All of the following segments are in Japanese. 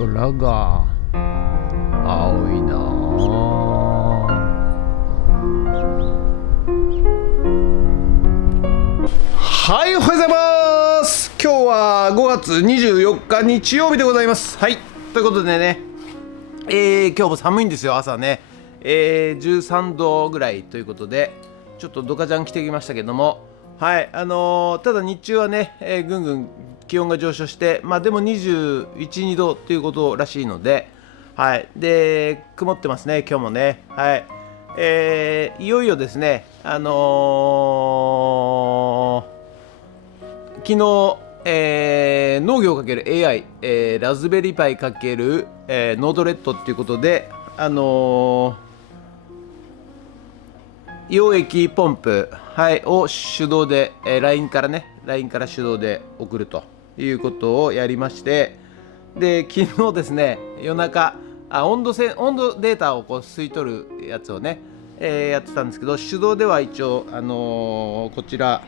空が青いなはい、おはようございます。今日は5月24日日曜日でございます。はい、ということでね、今日も寒いんですよ、朝ね、13度ぐらいということで、ちょっとドカジャン着てきましたけども、はい、ただ日中はね、ぐんぐん気温が上昇して、でも21、2度ということらしいので、はい、で曇ってますね、今日もね。はい、いよいよですね、昨日、農業×AI、ラズベリーパイ×、ノードレッドっていうことで、溶液ポンプ、はい、を手動で、LINE から手動で送るということをやりまして、で昨日ですね、夜中温度データをこう吸い取るやつをね、やってたんですけど、手動では一応、こちら、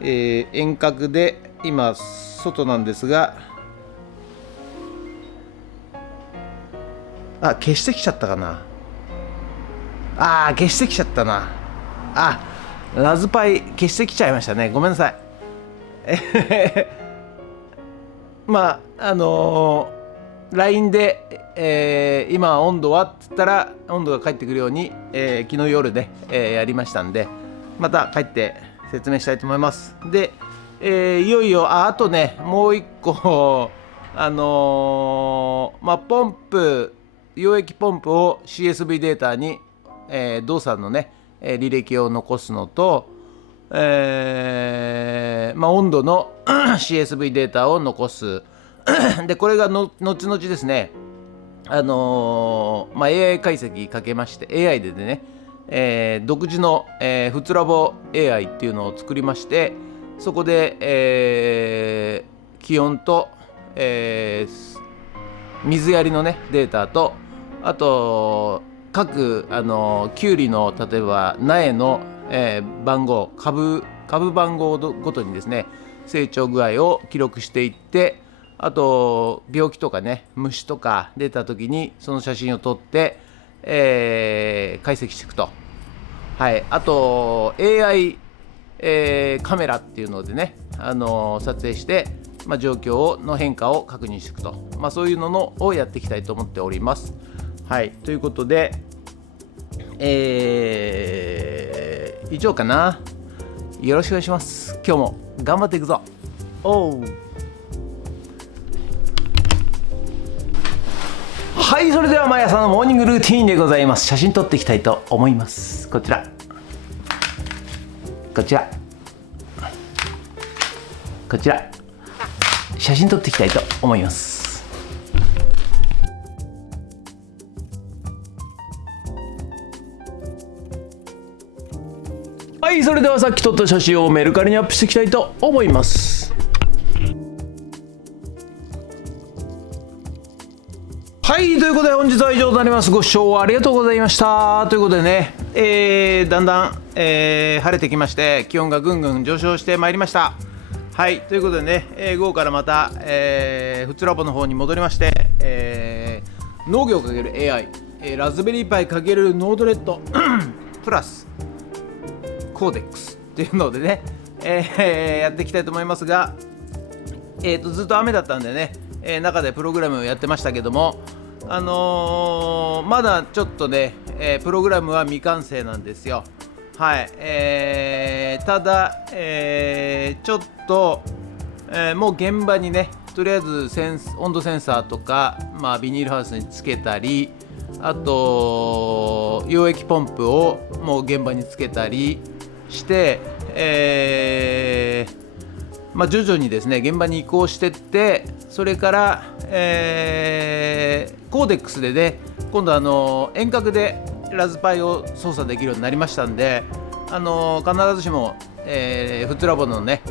遠隔で今外なんですが、消してきちゃったかな。消してきちゃったな。ラズパイ消してきちゃいましたね。ごめんなさい。LINE で、今温度はって言ったら温度が返ってくるように、昨日夜で、やりましたんで、また帰って説明したいと思います。で、いよいよあとね、もう一個ポンプ、溶液ポンプを CSV データに、動作のね、履歴を残すのと、温度のCSV データを残す。でこれが後々ですね、AI 解析かけまして、 AI でね、独自の、フツラボ AI っていうのを作りまして、そこで、気温と、水やりのねデータと、あと各キュウリの例えば苗の、番号、株番号ごとにですね、成長具合を記録していって、あと病気とかね、虫とか出た時にその写真を撮って、解析していくと。はい、あと AI、カメラっていうのでね、撮影して、状況の変化を確認していくと、そういうのをやっていきたいと思っております。はい、ということで、以上かな。よろしくお願いします。今日も頑張っていくぞ。はい、それでは毎朝のモーニングルーティーンでございます。写真撮っていきたいと思います。こちら写真撮っていきたいと思います。はい、それではさっき撮った写真をメルカリにアップしていきたいと思います。はい、ということで本日は以上となります。ご視聴ありがとうございました。ということでね、だんだん、晴れてきまして、気温がぐんぐん上昇してまいりました。はい、ということでね、午後からまた、フツラボの方に戻りまして、農業×AI、ラズベリーパイ×ノードレッドプラスコーデックスっていうのでね、やっていきたいと思いますが、ずっと雨だったんでね、中でプログラムをやってましたけども、まだちょっとね、プログラムは未完成なんですよ。はい、ただ、ちょっと、もう現場にね、とりあえず温度センサーとか、ビニールハウスにつけたり、あと溶液ポンプをもう現場につけたりして、徐々にですね現場に移行していって、それから、コーデックスでね、今度遠隔でラズパイを操作できるようになりましたんで、必ずしも、フツラボのね、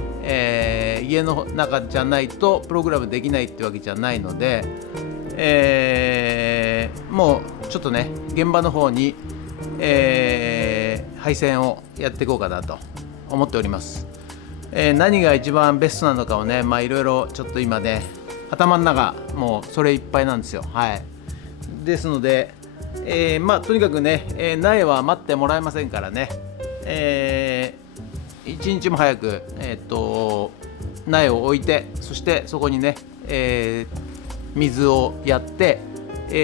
家の中じゃないとプログラムできないってわけじゃないので、もうちょっとね現場の方に、配線をやっていこうかなと思っております。何が一番ベストなのかをね、いろいろちょっと今ね頭の中もうそれいっぱいなんですよ。はい、ですので、とにかくね、苗は待ってもらえませんからね、一日も早く、苗を置いて、そしてそこにね、水をやって、ビ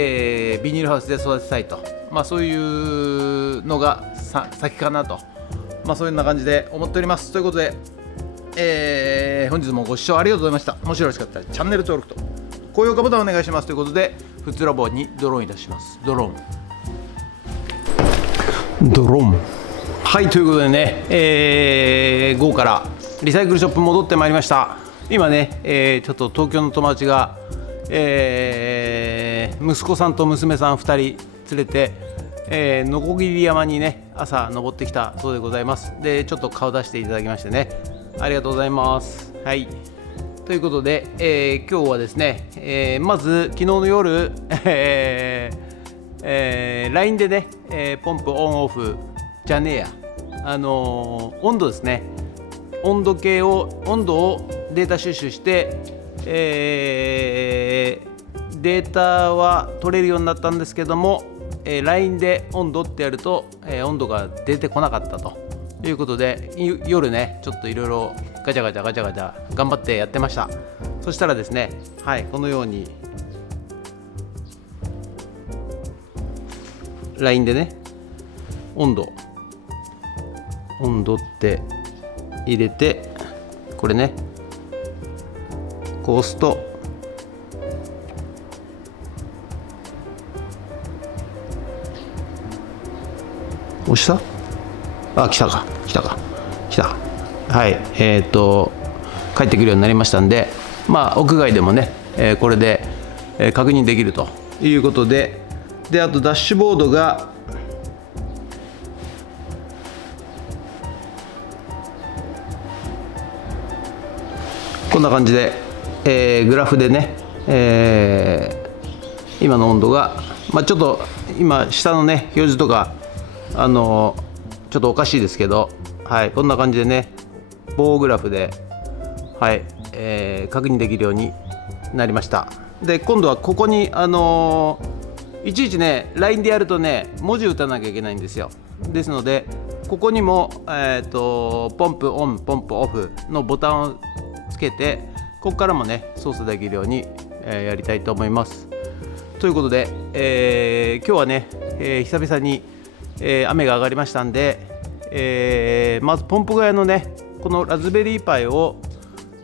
ニールハウスで育てたいと、そういうのが先かなと、そういうような感じで思っております。ということで、本日もご視聴ありがとうございました。もしよろしかったらチャンネル登録と高評価ボタンお願いします。ということで、ふつラボにドローンいたします。ドローン。はい、ということでね、午後からリサイクルショップ戻ってまいりました。今ね、ちょっと東京の友達が、息子さんと娘さん2人連れて、のこぎり山にね朝登ってきたそうでございます。でちょっと顔出していただきましてね、ありがとうございます。はい、ということで、今日はですね、まず昨日の夜、LINE でね、ポンプオンオフじゃねえや、温度ですね、温度をデータ収集して、データは取れるようになったんですけども、LINE で温度ってやると、温度が出てこなかったということで、夜ねちょっといろいろガチャガチャ頑張ってやってました。そしたらですね、はい、このように LINE でね温度って入れて、これねこう押すと押した？来た。はい、帰ってくるようになりましたんで、屋外でもね、これで、確認できるということで、あとダッシュボードがこんな感じで、グラフでね、今の温度が、ちょっと今下のね表示とかちょっとおかしいですけど、はい、こんな感じでね棒グラフで、はい、確認できるようになりました。で今度はここにいちいちね LINE でやるとね文字打たなきゃいけないんですよ。ですのでここにも、ポンプオンポンプオフのボタンをつけて、ここからもね操作できるように、やりたいと思います。ということで、今日はね、久々に雨が上がりましたんで、まずポンプ小屋のねこのラズベリーパイを、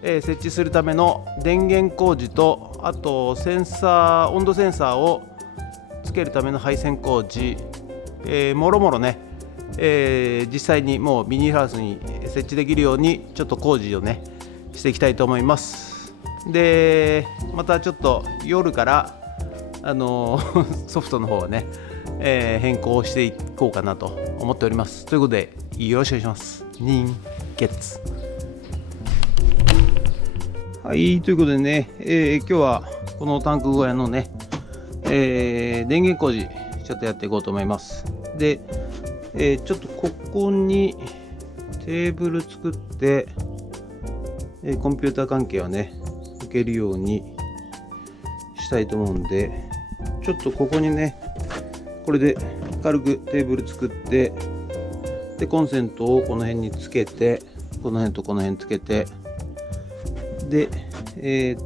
設置するための電源工事と、あと温度センサーをつけるための配線工事、もろもろね、実際にもうビニールハウスに設置できるようにちょっと工事をねしていきたいと思います。でまたちょっと夜からソフトの方はね変更していこうかなと思っております。ということでよろしくお願いします。人月。はい、ということでね、今日はこのタンク小屋のね、電源工事ちょっとやっていこうと思います。で、ちょっとここにテーブル作って、コンピューター関係はね受けるようにしたいと思うんで、ちょっとここにねこれで軽くテーブル作って、でコンセントをこの辺につけて、この辺とこの辺つけて、で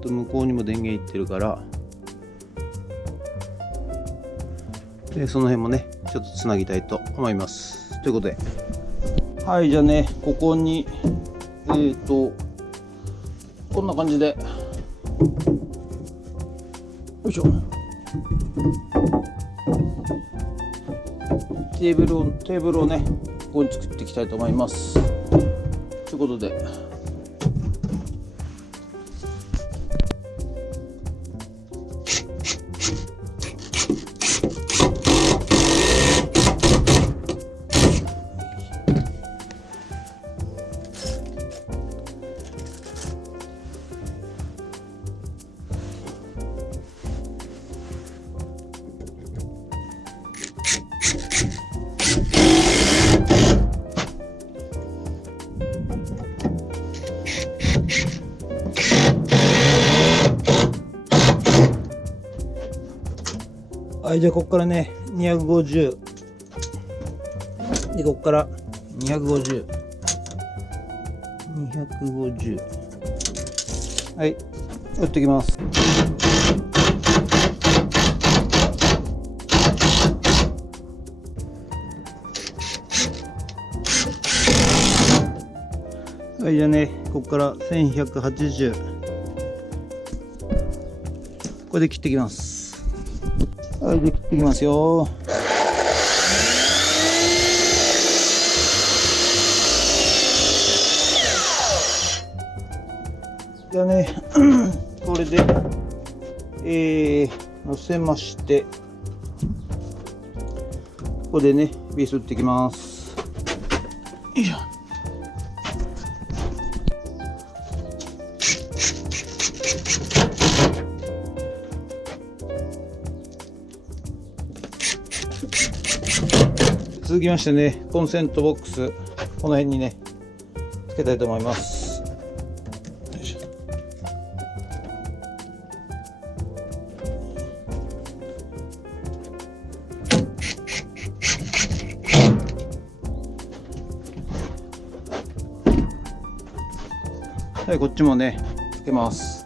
向こうにも電源いってるから、でその辺もねちょっとつなぎたいと思います。ということで、はい、じゃあねここにこんな感じで、よいしょ、テーブルをねここに作っていきたいと思います。ということで、はい、じゃあここからね250で、ここから250、はい、打ってきます。はい、じゃあね、ここから1180、これで切ってきます。はい、で切ってきますよ。じゃあねこれで乗せまして、ここでねビース打ってきます。よいしょ。続きましてね、コンセントボックスこの辺にねつけたいと思います。はい、こっちもねつけます。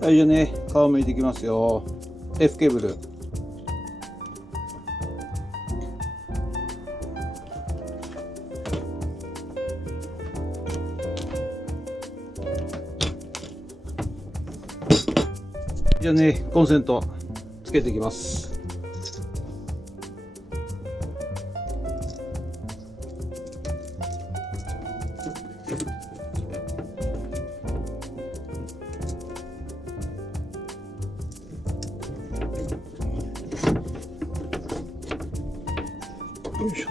はい、じゃあね皮むいていきますよ。 F ケーブル。じゃあねコンセントつけていきます。よいしょ。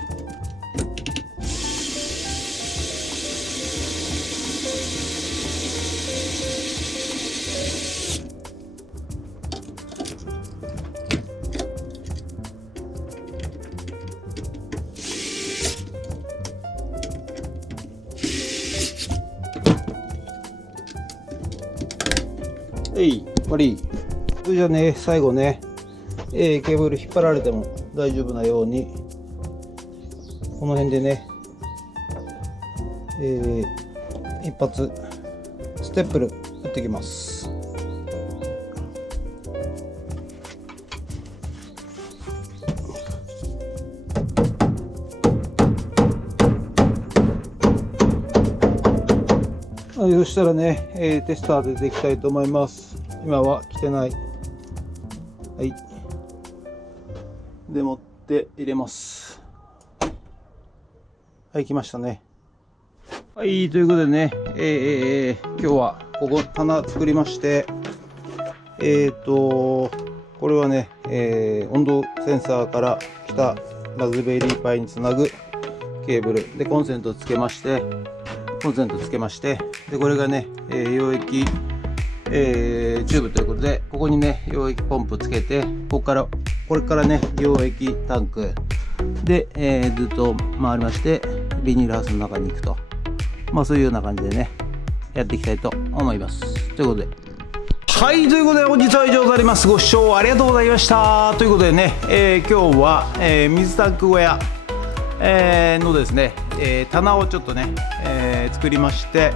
はい、終わり。それじゃあね、最後ね、ケーブル引っ張られても大丈夫なように、この辺でね、一発ステップル打ってきます。はい、そしたらね、テスターで出ていきたいと思います。今は来てない。はい。で持って入れます。はい、来ましたね。はい、ということでね、今日はここ棚作りまして、これはね、温度センサーから来たラズベリーパイにつなぐケーブルでコンセントつけまして、でこれがね、溶液、チューブということで、ここにね溶液ポンプつけて、これからね溶液タンクで、ずっと回りまして、ビニールハウスの中に行くと、そういうような感じでねやっていきたいと思います。ということで、はい、ということで本日は以上となります。ご視聴ありがとうございました。ということでね、今日は、水タンク小屋、のですね、棚をちょっとね、作りまして、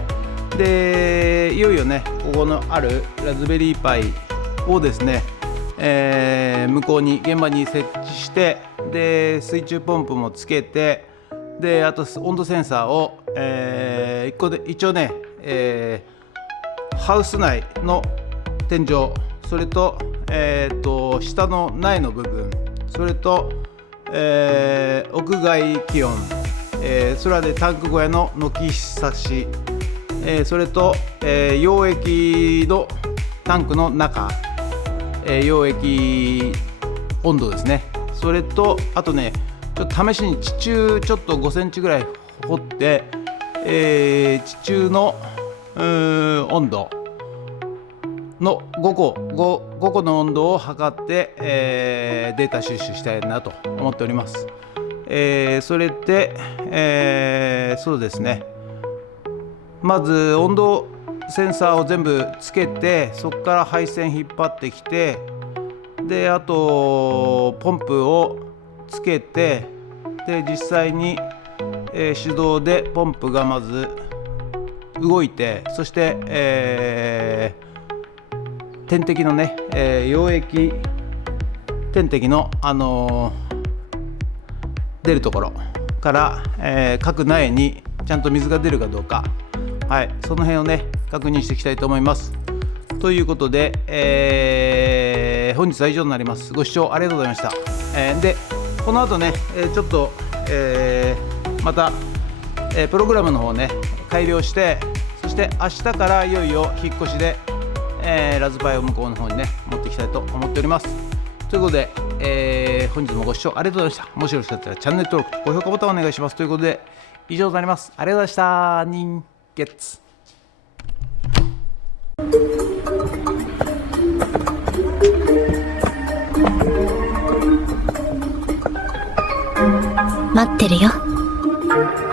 でいよいよねここのあるラズベリーパイをですね、向こうに現場に設置して、で水中ポンプもつけて、であと温度センサーを、一応ね、ハウス内の天井、それと、下の苗の部分、それと、屋外気温、それはでタンク小屋の軒差し、それと、溶液のタンクの中、溶液温度ですね。それとあとね、ちょっと試しに地中ちょっと5センチぐらい掘って、地中の温度の5個の温度を測って、データ収集したいなと思っております。それで、そうですね、まず温度センサーを全部つけて、そこから配線引っ張ってきて、であとポンプをつけて、で実際に、手動でポンプがまず動いて、そして、点滴のね、溶液点滴の、出るところから、各苗にちゃんと水が出るかどうか、はい、その辺をね確認していきたいと思います。ということで、本日は以上になります。ご視聴ありがとうございました。でこの後ね、ちょっと、また、プログラムの方ね改良して、そして明日からいよいよ引っ越しで、ラズパイを向こうの方にね持っていきたいと思っております。ということで、本日もご視聴ありがとうございました。もしよろしかったらチャンネル登録、高評価ボタンお願いします。ということで以上となります。ありがとうございました。人月待ってるよ。